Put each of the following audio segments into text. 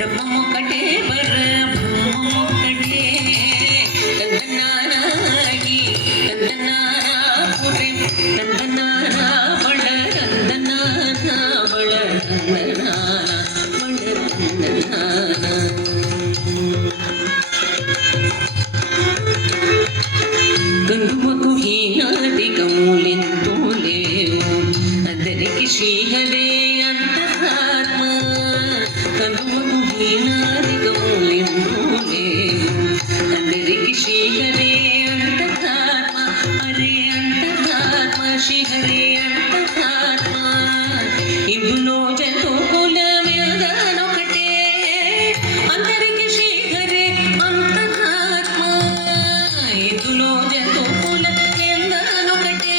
బ్రహ్మమొక్కటే పరబ్రహ్మమొక్కటే తందనానాగి తందనానా పురే తందనానా బళ తందనానా బళ తందనానా బళ తందనానా కందువకు హీనాదికములెంతో లేవు అందరికి శ్రీహరే అంతరాత్మ కందువకు హీనాదికములెంతో లేవు అందరికి శ్రీహరే అంతరాత్మ హరే అంతరాత్మ శ్రీహరే అంతరాత్మ ఇందులో జంతు కులమేదనొకటే అందరికి శ్రీహరే అంతరాత్మ ఇందులో జంతు కులమేదనొకటే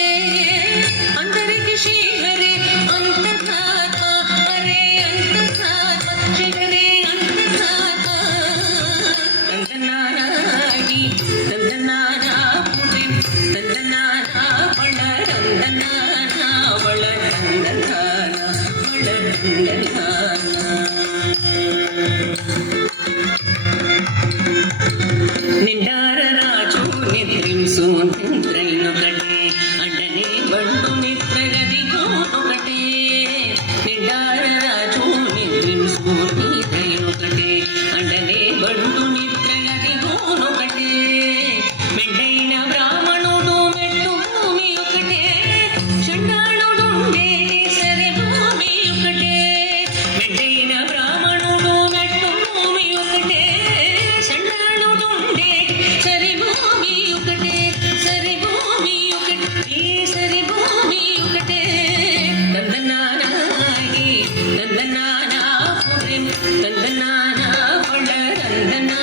అందరికి శ్రీహరే అంతరాత్మ హరే అంతరాత్మ శ్రీహరే అంతరాత్మ తందనానాగి తందనానా పురి తందనానా బళ తందనానా బళ తందనానా బళ తందనానా నిండార రాజు నిద్రింసు నిద్రైనొకటే అండనే బండు నిద్రగదిగోనొకటే నిండార రాజు నిద్రింసు నిద్రైనొకటే అండనే బండు నిద్రగదిగోనొకటే మెండైన బ్రాహ్మణుడు మెట్టు భూమి ఒకటే చండాళుడుండే సరే భూమి ఒకటే మెండైన బ్రాహ్మణుడు మెట్టు భూమి ఒకటే చండాళుడుండే సరి భూమి ఒకటే సరి భూమి ఒకటే సరి భూమి ఒకటే తందనానాగి తందనానా పురి తందనానా బళ తందనా